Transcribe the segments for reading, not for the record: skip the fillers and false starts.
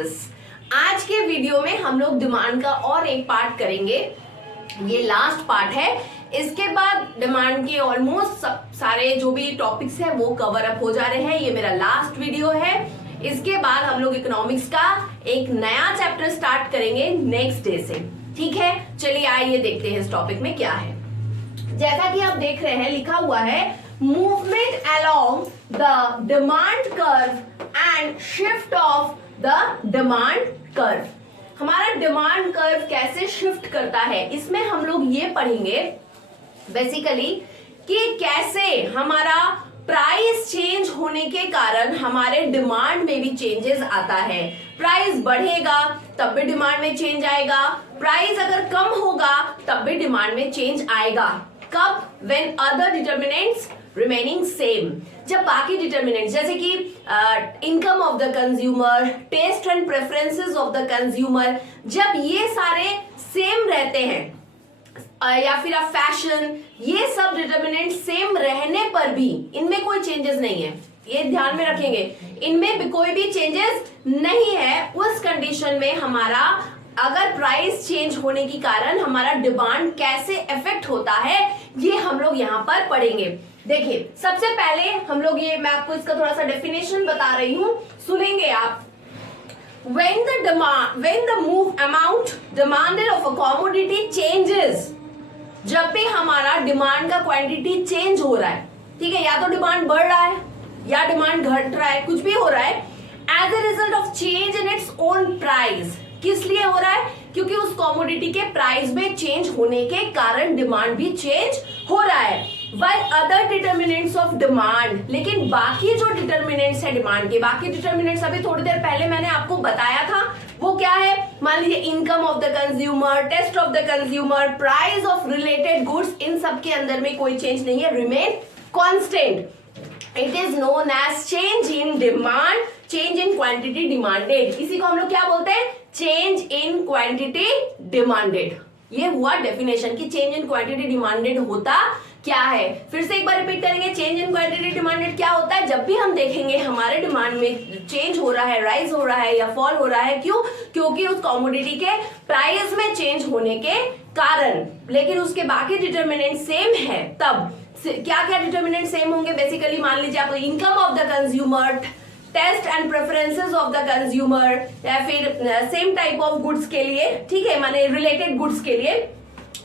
Preferences. आज के video में हम लोग डिमांड का और एक पार्ट करेंगे, ये लास्ट पार्ट है। इसके बाद डिमांड के ऑलमोस्ट सारे जो भी टॉपिक्स है वो कवर अप हो जा रहे हैं। ये मेरा लास्ट वीडियो है। इसके बाद हम लोग इकोनॉमिक्स का एक नया चैप्टर स्टार्ट करेंगे नेक्स्ट डे से। ठीक है, चलिए आइए देखते हैं इस टॉपिक में क्या है। जैसा कि आप देख रहे हैं, लिखा हुआ है movement along the demand curve and shift of the demand curve. हमारा डिमांड कर्व कैसे शिफ्ट करता है, इसमें हम लोग ये पढ़ेंगे बेसिकली कि कैसे हमारा प्राइस चेंज होने के कारण हमारे डिमांड में भी चेंजेस आता है। प्राइस बढ़ेगा तब भी डिमांड में चेंज आएगा, प्राइस अगर कम होगा तब भी डिमांड में चेंज आएगा। कब? When other determinants remaining same. जब बाकी डिटर्मिनेंट्स जैसे कि income of the consumer, taste and preferences of the consumer, जब ये सारे सेम रहते हैं या फिर आप फैशन, ये सब डिटर्मिनेंट सेम रहने पर भी इनमें कोई चेंजेस नहीं है, ये ध्यान में रखेंगे, इनमें भी कोई भी चेंजेस नहीं है। उस कंडीशन में हमारा अगर प्राइस चेंज होने के कारण हमारा डिमांड कैसे इफेक्ट होता है, ये हम लोग यहाँ पर पढ़ेंगे। देखिए, सबसे पहले हम लोग मैं आपको इसका थोड़ा सा डेफिनेशन बता रही हूं, सुनेंगे आप। When the move amount demanded of a commodity changes, जब भी हमारा डिमांड का क्वांटिटी चेंज हो रहा है, ठीक है, या तो डिमांड बढ़ रहा है या डिमांड घट रहा है, कुछ भी हो रहा है, as a result of change in its own price. किस लिए हो रहा है? क्योंकि उस कमोडिटी के प्राइस में चेंज होने के कारण डिमांड भी चेंज हो रहा है। While other determinants of demand, लेकिन बाकी जो डिटर्मिनेंट्स है डिमांड के, बाकी डिटर्मिनेंट्स अभी थोड़ी देर पहले मैंने आपको बताया था, वो क्या है? मान लीजिए income of the consumer, taste of the consumer, price of related goods, इन सब के अंदर में कोई चेंज नहीं है, remain constant. It is known as change in demand, change in quantity demanded. इसी को हम लोग क्या बोलते हैं? Change in quantity demanded. ये हुआ डेफिनेशन कि चेंज इन क्वांटिटी डिमांडेड होता क्या है। फिर से एक बार रिपीट करेंगे, चेंज इन क्वांटिटी डिमांडेड क्या होता है? जब भी हम देखेंगे हमारे डिमांड में चेंज हो रहा है, राइज हो रहा है या फॉल हो रहा है, क्यों? क्योंकि उस कमोडिटी के प्राइस में चेंज होने के कारण, लेकिन उसके बाकी डिटर्मिनेंट सेम है। तब क्या क्या डिटर्मिनेंट सेम होंगे? बेसिकली मान लीजिए आप income of the consumer, taste and preferences of the consumer, या फिर सेम टाइप ऑफ गुड्स के लिए, ठीक है, माने रिलेटेड गुड्स के लिए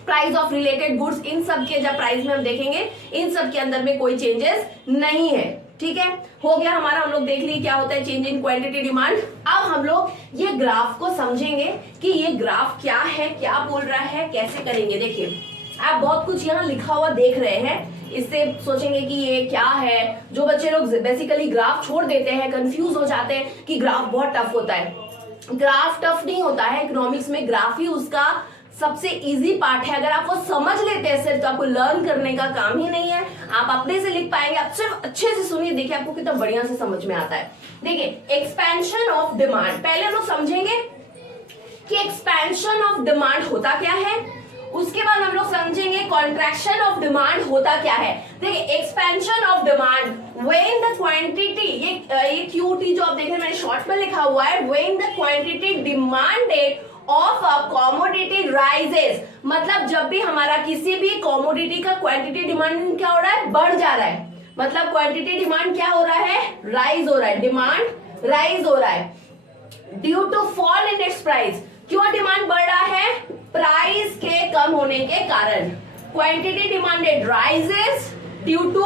प्राइस ऑफ रिलेटेड गुड्स, इन सब के जब प्राइस में हम देखेंगे, इन सब के अंदर में कोई चेंजेस नहीं है। ठीक है, हो गया हमारा, हम लोग देख लिए क्या होता है चेंज इन क्वांटिटी डिमांड। अब हम लोग ये ग्राफ को समझेंगे कि ये ग्राफ क्या है, क्या बोल रहा है, कैसे करेंगे। देखिए, आप बहुत कुछ यहाँ लिखा हुआ देख रहे हैं, इससे सोचेंगे कि ये क्या है। जो बच्चे लोग बेसिकली ग्राफ छोड़ देते हैं, कंफ्यूज हो जाते हैं कि ग्राफ बहुत टफ होता है। ग्राफ टफ नहीं होता है, इकोनॉमिक्स में ग्राफ ही उसका सबसे इजी पार्ट है। अगर आप वो समझ लेते हैं सिर्फ, तो आपको लर्न करने का काम ही नहीं है, आप अपने से लिख पाएंगे। आप सिर्फ अच्छे से सुनिए, देखिए आपको कितना बढ़िया से समझ में आता है। देखिए, एक्सपेंशन ऑफ डिमांड, पहले हम लोग समझेंगे कि एक्सपेंशन ऑफ डिमांड होता क्या है, उसके बाद हम लोग समझेंगे कॉन्ट्रैक्शन ऑफ डिमांड होता क्या है। देखिए, expansion of demand when the quantity, ये क्यूटी जो आप देख रहे हैं मैंने शॉर्ट में लिखा हुआ है, when the quantity demanded of a commodity rises, मतलब जब भी हमारा किसी भी कमोडिटी का क्वांटिटी डिमांड क्या हो रहा है? बढ़ जा रहा है। मतलब क्वांटिटी डिमांड क्या हो रहा है? राइज हो रहा है, डिमांड राइज हो रहा है due to fall in its price. क्यों डिमांड बढ़ रहा है? प्राइस के कम होने के कारण। Quantity demanded rises due to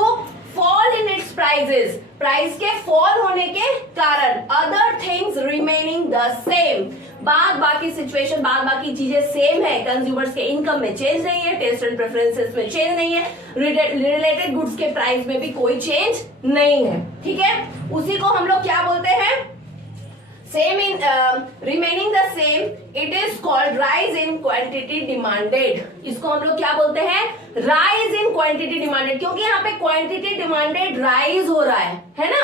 fall in its prices, price के फॉल होने के कारण। Other things remaining the same, बाकी सिचुएशन, बाकी चीजें सेम है। कंज्यूमर्स के इनकम में चेंज नहीं है, टेस्ट एंड प्रेफरेंसेस में चेंज नहीं है, रिलेटेड गुड्स के प्राइस में भी कोई चेंज नहीं है। ठीक है, उसी को हम लोग क्या बोलते हैं? Same in remaining the same, it is called rise in quantity demanded. इसको हम लोग क्या बोलते हैं? राइज इन क्वांटिटी डिमांडेड, क्योंकि यहाँ पे क्वांटिटी डिमांडेड राइज हो रहा है ना।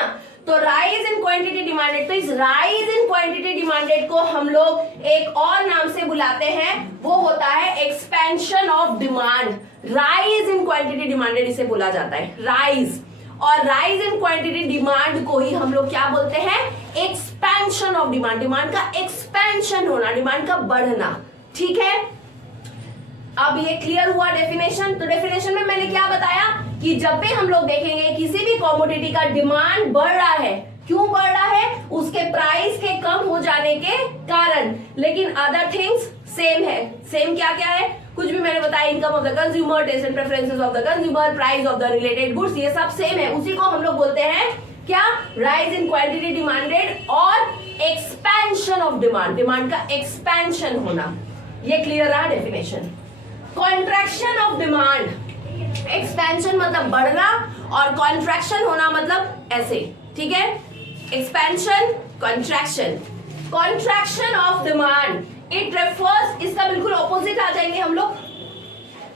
तो राइज इन क्वांटिटी डिमांडेड, तो इस राइज इन क्वांटिटी डिमांडेड को हम लोग एक और नाम से बुलाते हैं, वो होता है expansion of demand. Rise in quantity demanded इसे बोला जाता है, राइज। और राइज इन क्वांटिटी डिमांड को ही हम लोग क्या बोलते हैं, एक्सपेंशन ऑफ डिमांड। डिमांड का एक्सपेंशन होना, डिमांड का बढ़ना। ठीक है, अब ये क्लियर हुआ डेफिनेशन। तो डेफिनेशन में मैंने क्या बताया कि जब भी हम लोग देखेंगे किसी भी कमोडिटी का डिमांड बढ़ रहा है, क्यों बढ़ रहा है, उसके प्राइस के कम हो जाने के कारण, लेकिन अदर थिंग्स सेम है। सेम क्या क्या है, कुछ भी मैंने बताया, income of the consumer, taste and preferences of the consumer, price of the related goods, ये सब सेम है। उसी को हम लोग बोलते हैं क्या, राइज इन क्वांटिटी डिमांडेड और एक्सपेंशन ऑफ डिमांड, डिमांड का एक्सपेंशन होना। ये क्लियर रहा definition. Contraction of demand, expansion मतलब बढ़ना और कॉन्ट्रैक्शन होना मतलब ऐसे। ठीक है, expansion, contraction. Contraction of demand it refers, इसका बिल्कुल ऑपोजिट आ जाएंगे हम लोग,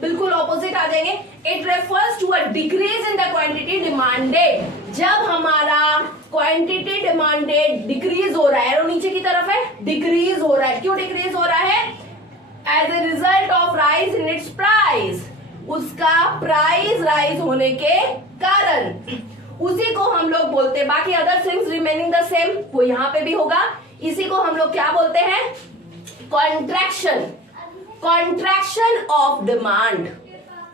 बिल्कुल ऑपोजिट आ जाएंगे। It refers to a decrease in the quantity demanded. जब हमारा क्वांटिटी डिमांडेड डिक्रीज हो रहा है, और नीचे की तरफ है, डिक्रीज हो रहा है। क्यों डिक्रीज हो रहा है, as a result of rise in its price, उसका प्राइस राइज होने के कारण, उसी को हम लोग बोलते हैं, बाकी other things remaining the same, वो यहां पे भी होगा। इसी को हम लोग क्या बोलते हैं, कॉन्ट्रैक्शन, कॉन्ट्रैक्शन ऑफ डिमांड।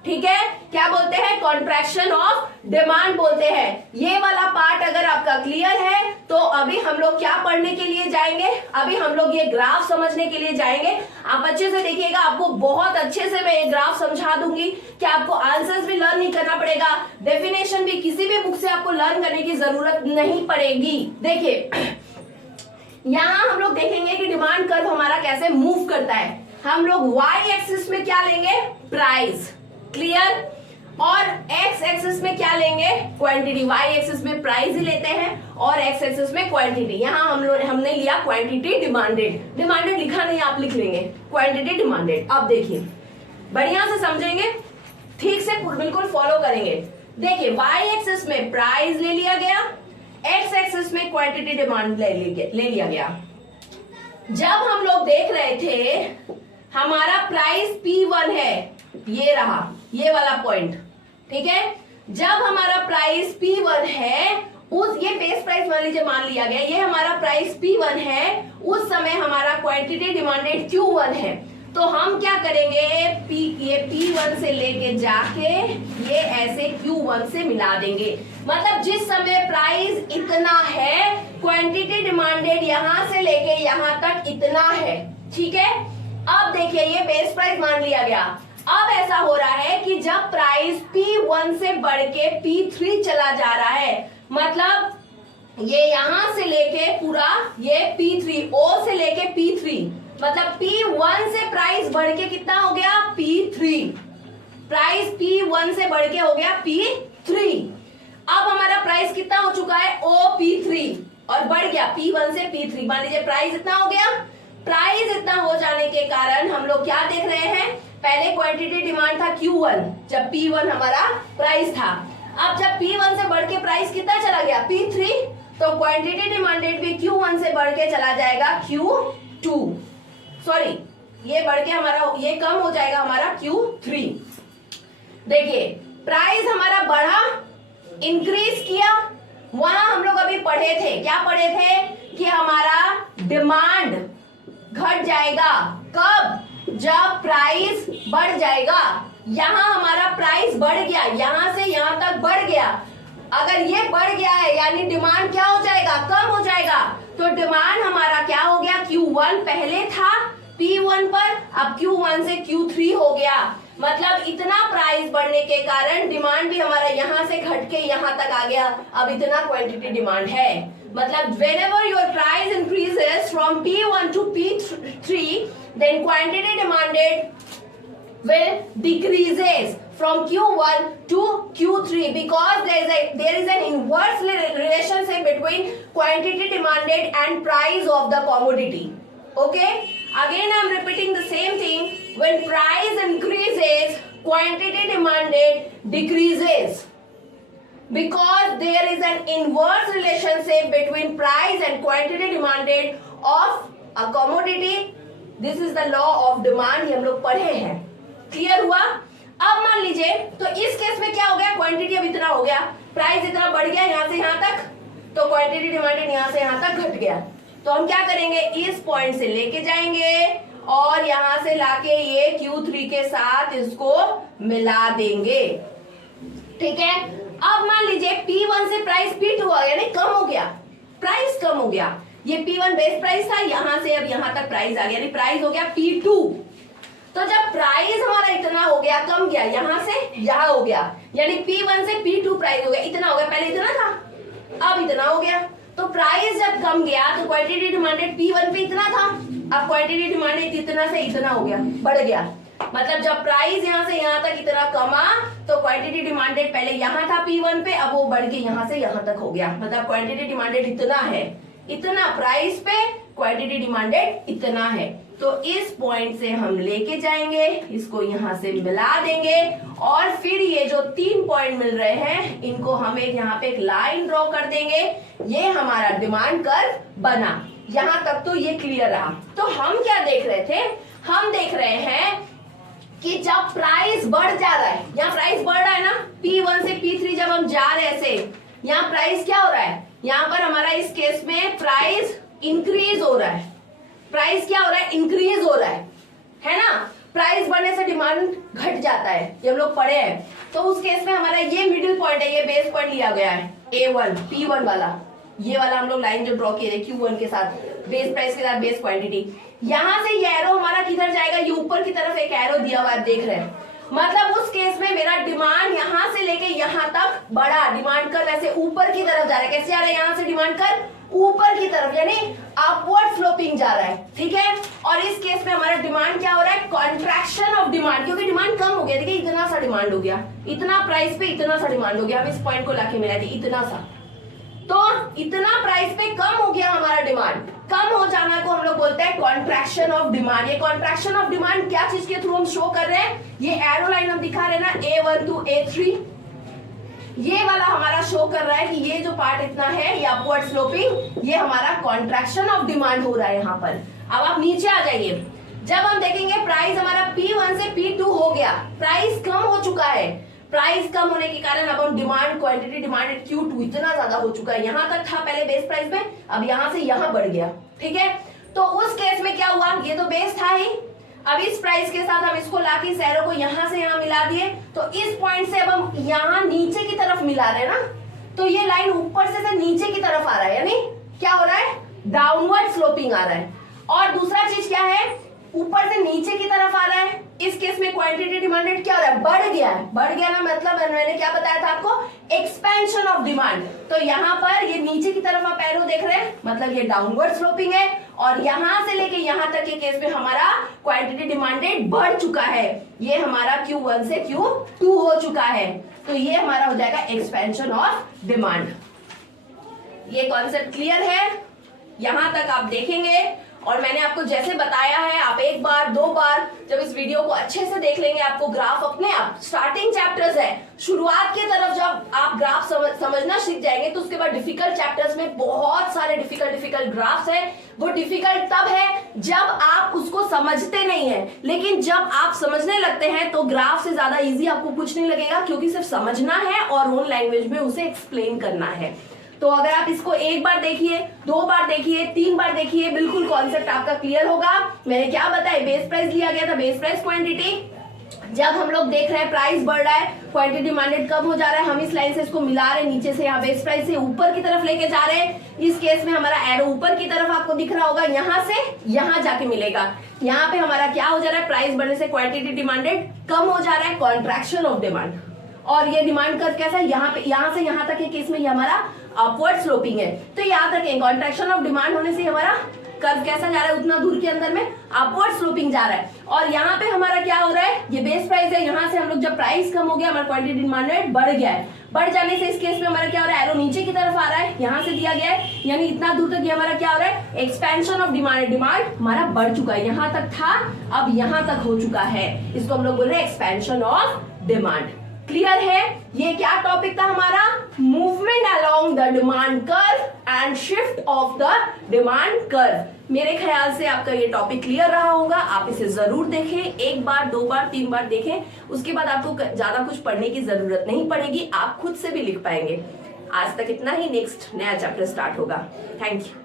ठीक है, क्या बोलते हैं, कॉन्ट्रैक्शन ऑफ डिमांड बोलते हैं। ये वाला पार्ट अगर आपका क्लियर है तो अभी हम लोग क्या पढ़ने के लिए जाएंगे, अभी हम लोग ये ग्राफ समझने के लिए जाएंगे। आप अच्छे से देखिएगा, आपको बहुत अच्छे से मैं ये ग्राफ समझा दूंगी कि आपको आंसर्स भी लर्न नहीं करना पड़ेगा, डेफिनेशन भी किसी भी बुक से आपको लर्न करने की जरूरत नहीं पड़ेगी। देखिए यहां हम लोग देखेंगे कि डिमांड कर्व हमारा कैसे मूव करता है। हम लोग y एक्सिस में क्या लेंगे, प्राइस, क्लियर, और x एक्सिस में क्या लेंगे, क्वांटिटी। y एक्सिस में प्राइस ही लेते हैं और x एक्सिस में क्वांटिटी। यहां हमने लिया क्वांटिटी डिमांडेड, डिमांडेड लिखा नहीं, आप लिख लेंगे क्वांटिटी डिमांडेड। अब देखिए बढ़िया से समझेंगे, ठीक से बिल्कुल फॉलो करेंगे। देखिए y एक्सिस में प्राइस ले लिया गया, x एक्सिस में क्वांटिटी डिमांड ले लिया गया। जब हम लोग देख रहे थे हमारा प्राइस P1 है, ये रहा ये वाला पॉइंट, ठीक है। जब हमारा प्राइस P1 है, उस ये बेस प्राइस मान लीजिए, मान लिया गया ये हमारा प्राइस P1 है, उस समय हमारा क्वांटिटी डिमांडेड Q1 है। तो हम क्या करेंगे, ये P1 से लेके जाके ये ऐसे Q1 से मिला देंगे। मतलब जिस समय प्राइस इतना है, क्वांटिटी डिमांडेड यहां से लेके यहां तक इतना है, ठीक है। अब देखिए ये बेस प्राइस मान लिया गया। अब ऐसा हो रहा है कि जब प्राइस P1 से बढ़ के P3 चला जा रहा है, मतलब ये यहां से लेके पूरा ये P3, O से लेके P3, मतलब P1 से प्राइस बढ़ के कितना हो गया, P3। प्राइस P1 से बढ़ के हो गया P3। अब हमारा प्राइस कितना हो चुका है, OP3, और बढ़ गया P1 से P3। मान लीजिए प्राइस इतना हो गया। प्राइस इतना हो जाने के कारण हम लोग क्या देख रहे हैं, पहले क्वांटिटी डिमांड था Q1, जब P1 हमारा प्राइस था। अब जब P1 से बढ़ के प्राइस कितना चला गया, P3, तो क्वांटिटी डिमांडेड भी Q1 से बढ़ के चला जाएगा Q2, सॉरी ये बढ़ के हमारा ये कम हो जाएगा हमारा Q3। देखिए प्राइस हमारा बढ़ा, इंक्रीज किया। वहां हम लोग अभी पढ़े थे, क्या पढ़े थे कि हमारा डिमांड घट जाएगा, कब, जब प्राइस बढ़ जाएगा। यहां हमारा प्राइस बढ़ गया, यहां से यहां तक बढ़ गया। अगर ये बढ़ गया है यानी डिमांड क्या हो जाएगा, कम हो जाएगा। तो डिमांड हमारा क्या हो गया, Q1 पहले था P1 पर, अब Q1 से Q3 हो गया। मतलब इतना प्राइस बढ़ने के कारण डिमांड भी हमारा यहां से घट के यहां तक आ गया। अब इतना क्वांटिटी डिमांड है। मतलब whenever your price increases from P1 to P3, then quantity demanded will decreases from Q1 to Q3 because there is an inverse relationship between quantity demanded and price of the commodity. Okay, again I am repeating the same thing. When price increases, quantity demanded decreases because there is an inverse relationship between price and quantity demanded of a commodity. This is the law of demand, ये हम लोग पढ़े हैं। Clear हुआ। अब मान मान लीजिए, तो इस केस में क्या हो गया, क्वांटिटी अब इतना हो गया, प्राइस इतना बढ़ गया यहाँ से यहाँ तक, तो क्वांटिटी डिमांडेड यहाँ से यहाँ तक घट गया। तो हम क्या करेंगे, इस पॉइंट से लेके जाएंगे और यहाँ से लाके ये Q3 के साथ इसको मिला देंगे। ठीक है, अब मान लीजिए P1 से प्राइस P2 हो गया, यानी कम हो गया, प्राइस कम हो गया। ये P1 बेस प्राइस था, यहाँ से अब यहाँ तक प्राइस आ गया, यानी प्राइस हो गया P2। तो जब प्राइस हमारा इतना हो गया, कम गया, यहाँ से यहाँ हो गया, यानी P1 से P2 प्राइस हो गया, इतना हो गया, पहले इतना था अब इतना हो गया। तो प्राइस जब कम गया तो क्वांटिटी डिमांडेड P1 पे इतना था, अब क्वांटिटी डिमांडेड इतना से इतना हो गया, बढ़ गया। मतलब जब प्राइस यहाँ से यहाँ तक इतना कमा तो क्वांटिटी डिमांडेड पहले यहाँ था P1 पे, अब वो बढ़ के यहाँ से यहाँ तक हो गया। मतलब क्वांटिटी डिमांडेड इतना है, इतना प्राइस पे क्वांटिटी डिमांडेड इतना है। तो इस पॉइंट से हम लेके जाएंगे, इसको यहाँ से मिला देंगे और फिर ये जो 3 पॉइंट मिल रहे हैं इनको हम एक यहाँ पे एक लाइन ड्रॉ कर देंगे। ये हमारा डिमांड कर्व बना। यहाँ तक तो ये क्लियर रहा। तो हम क्या देख रहे थे, हम देख रहे हैं कि जब प्राइस बढ़ जा रहा है, यहाँ प्राइस बढ़ रहा है ना, P1 से P3 जब हम जा रहे हैं ऐसे, यहाँ प्राइस क्या हो रहा है, यहाँ पर हमारा इस केस में प्राइस इंक्रीज हो रहा है। प्राइस क्या हो रहा है, इंक्रीज हो रहा है ना। प्राइस बढ़ने से डिमांड घट जाता है, ये हम लोग पढ़े हैं। तो उस केस में हमारा ये मिडिल पॉइंट है, ये बेस पॉइंट लिया गया है A1 P1 वाला, ये वाला हम लोग लाइन जो ड्रॉ किए थे Q1 के साथ, बेस प्राइस के साथ बेस क्वांटिटी। यहाँ से ये एरो हमारा किधर जाएगा, ये ऊपर की तरफ एक एरो दिया हुआ है, देख रहे हैं। मतलब उस केस में मेरा डिमांड यहाँ से लेके यहाँ तक बढ़ा, डिमांड कर ऐसे ऊपर की तरफ जा रहा है। कैसे जा रहा है, यहाँ से डिमांड कर ऊपर की तरफ, यानी अपवर्ड स्लोपिंग जा रहा है। ठीक है, और इस केस में हमारा डिमांड क्या हो रहा है, कॉन्ट्रैक्शन ऑफ डिमांड, क्योंकि डिमांड कम हो गया। देखिए इतना सा डिमांड हो गया, इतना प्राइस पे इतना सा डिमांड हो गया। हम इस पॉइंट को लाके मिला दी, इतना सा, तो इतना प्राइस पे कम हो गया हमारा डिमांड। कम हो जाना को हम लोग बोलते हैं कॉन्ट्रैक्शन ऑफ डिमांड। ये कॉन्ट्रैक्शन ऑफ डिमांड क्या चीज के थ्रू हम शो कर रहे हैं, ये एरो लाइन हम दिखा रहे हैं ना, A1 to A3, ये वाला हमारा शो कर रहा है कि ये जो पार्ट इतना है, ये अपवर्ड स्लोपिंग, ये हमारा कॉन्ट्रैक्शन ऑफ डिमांड हो रहा है यहाँ पर। अब आप नीचे आ जाइए, जब हम देखेंगे प्राइस हमारा P1 से P2 हो गया, प्राइस कम हो चुका है। प्राइस कम होने के कारण अब हम डिमांड, क्वांटिटी डिमांडेड Q2 इतना ज्यादा हो चुका है। यहाँ तक था पहले बेस प्राइस में, अब यहाँ से यहाँ बढ़ गया। ठीक है, तो उस केस में क्या हुआ, ये तो बेस था ही, अब इस प्राइस के साथ हम इसको लाके इस एरो को यहाँ से यहाँ मिला दिए, तो इस पॉइंट से अब हम यहाँ नीचे की तरफ मिला रहे हैं ना, तो ये लाइन ऊपर से नीचे की तरफ आ रहा है, यानी क्या हो रहा है, डाउनवर्ड स्लोपिंग आ रहा है। और दूसरा चीज क्या है, ऊपर से नीचे की तरफ आ रहा है। इस केस में क्वांटिटी डिमांडेड क्या हो रहा है, बढ़ गया है। बढ़ गया ना, मतलब मैंने क्या बताया था आपको, एक्सपेंशन ऑफ डिमांड। तो यहाँ पर ये नीचे की तरफ आप एरो देख रहे हैं, मतलब ये डाउनवर्ड स्लोपिंग है। और यहाँ से लेके यहाँ तक के केस में हमारा क्वांटिटी डिमांडेड बढ़ चुका है, ये हमारा Q1 से Q2 हो चुका है। तो ये हमारा हो जाएगा एक्सपेंशन ऑफ डिमांड। ये कॉन्सेप्ट क्लियर है, यहां तक आप देखेंगे। और मैंने आपको जैसे बताया है, आप एक बार 2 बार जब इस वीडियो को अच्छे से देख लेंगे, आपको ग्राफ अपने आप, स्टार्टिंग चैप्टर्स है, शुरुआत की तरफ जब आप ग्राफ समझना सीख जाएंगे, तो उसके बाद डिफिकल्ट चैप्टर्स में बहुत सारे डिफिकल्ट ग्राफ्स है। वो डिफिकल्ट तब है जब आप उसको समझते नहीं है, लेकिन जब आप समझने लगते हैं तो ग्राफ से ज्यादा इजी आपको कुछ नहीं लगेगा, क्योंकि सिर्फ समझना है और ओन लैंग्वेज में उसे एक्सप्लेन करना है। तो अगर आप इसको 1 बार देखिए, 2 बार देखिए, 3 बार देखिए, बिल्कुल कॉन्सेप्ट आपका क्लियर होगा। मैंने क्या बताया, बेस प्राइस लिया गया था, बेस प्राइस क्वांटिटी। जब हम लोग देख रहे हैं प्राइस बढ़ रहा है, क्वांटिटी डिमांडेड कम हो जा रहा है, हम इस लाइन से इसको मिला रहे हैं, नीचे से यहाँ बेस प्राइस से ऊपर की तरफ लेके जा रहे हैं। इस केस में हमारा एरो ऊपर की तरफ आपको दिख रहा होगा, यहाँ से यहाँ जाके मिलेगा। यहाँ पे हमारा क्या हो जा रहा है, प्राइस बढ़ने से क्वांटिटी डिमांडेड कम हो जा रहा है, कॉन्ट्रैक्शन ऑफ डिमांड। और ये डिमांड कर्व कैसा है, यहाँ पे, यहाँ से यहाँ तक के केस में ये हमारा अपवर्ड स्लोपिंग है। तो याद रखें, कॉन्ट्रैक्शन ऑफ डिमांड होने से हमारा कर्व कैसा जा रहा है, उतना दूर के अंदर में अपवर्ड स्लोपिंग जा रहा है। और यहाँ पे हमारा क्या हो रहा है, ये बेस प्राइस है, यहाँ से हम लोग जब प्राइस कम हो गया, हमारा क्वांटिटी डिमांडेड बढ़ गया है। बढ़ जाने से इस केस में हमारा क्या हो रहा है, एरो नीचे की तरफ आ रहा है, यहाँ से दिया गया है, यानी इतना दूर तक ये हमारा क्या हो रहा है, एक्सपेंशन ऑफ डिमांड। डिमांड हमारा बढ़ चुका है, यहाँ तक था, अब यहाँ तक हो चुका है, इसको हम लोग बोल रहे हैं एक्सपेंशन ऑफ डिमांड। क्लियर है? ये क्या टॉपिक था हमारा? Movement along the demand curve and shift of the demand curve. मेरे ख्याल से आपका ये टॉपिक क्लियर रहा होगा। आप इसे जरूर देखें, एक बार, दो बार, तीन बार देखें, उसके बाद आपको ज्यादा कुछ पढ़ने की जरूरत नहीं पड़ेगी, आप खुद से भी लिख पाएंगे। आज तक इतना ही, नेक्स्ट नया चैप्टर स्टार्ट होगा। Thank you.